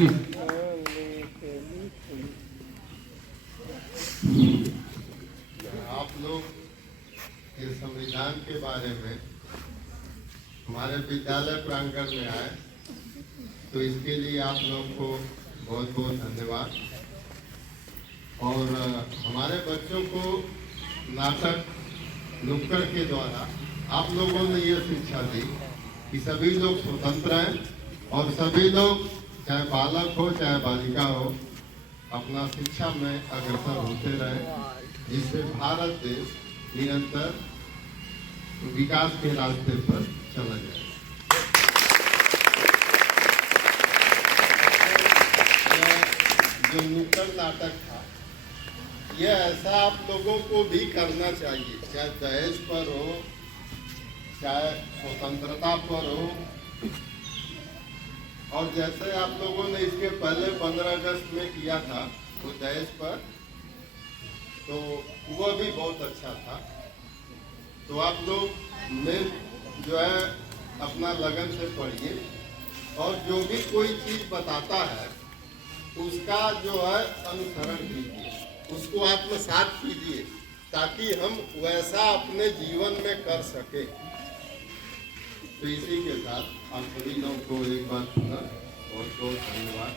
आप लोग के संविधान के बारे में हमारे विद्यालय प्रांगण में आए, तो इसके लिए आप लोग को बहुत बहुत धन्यवाद। और हमारे बच्चों को नाटक नुक्कड़ के द्वारा आप लोगों ने ये शिक्षा दी कि सभी लोग स्वतंत्र हैं और सभी लोग चाहे बालक हो चाहे बालिका हो अपना शिक्षा में अग्रसर होते रहे, जिससे भारत देश निरंतर विकास के रास्ते पर चला जाए। जो नुक्कड़ नाटक था, ये ऐसा आप लोगों को भी करना चाहिए, चाहे दहेज पर हो चाहे स्वतंत्रता पर हो। और जैसे आप लोगों ने इसके पहले 15 अगस्त में किया था वो दहेज पर, तो वह भी बहुत अच्छा था। तो आप लोग में जो है अपना लगन से पढ़िए और जो भी कोई चीज बताता है उसका जो है अनुसरण कीजिए, उसको आत्मसात कीजिए, ताकि हम वैसा अपने जीवन में कर सके। तो इसी के साथ आप सभी लोगों को एक बार पुनः बहुत बहुत धन्यवाद।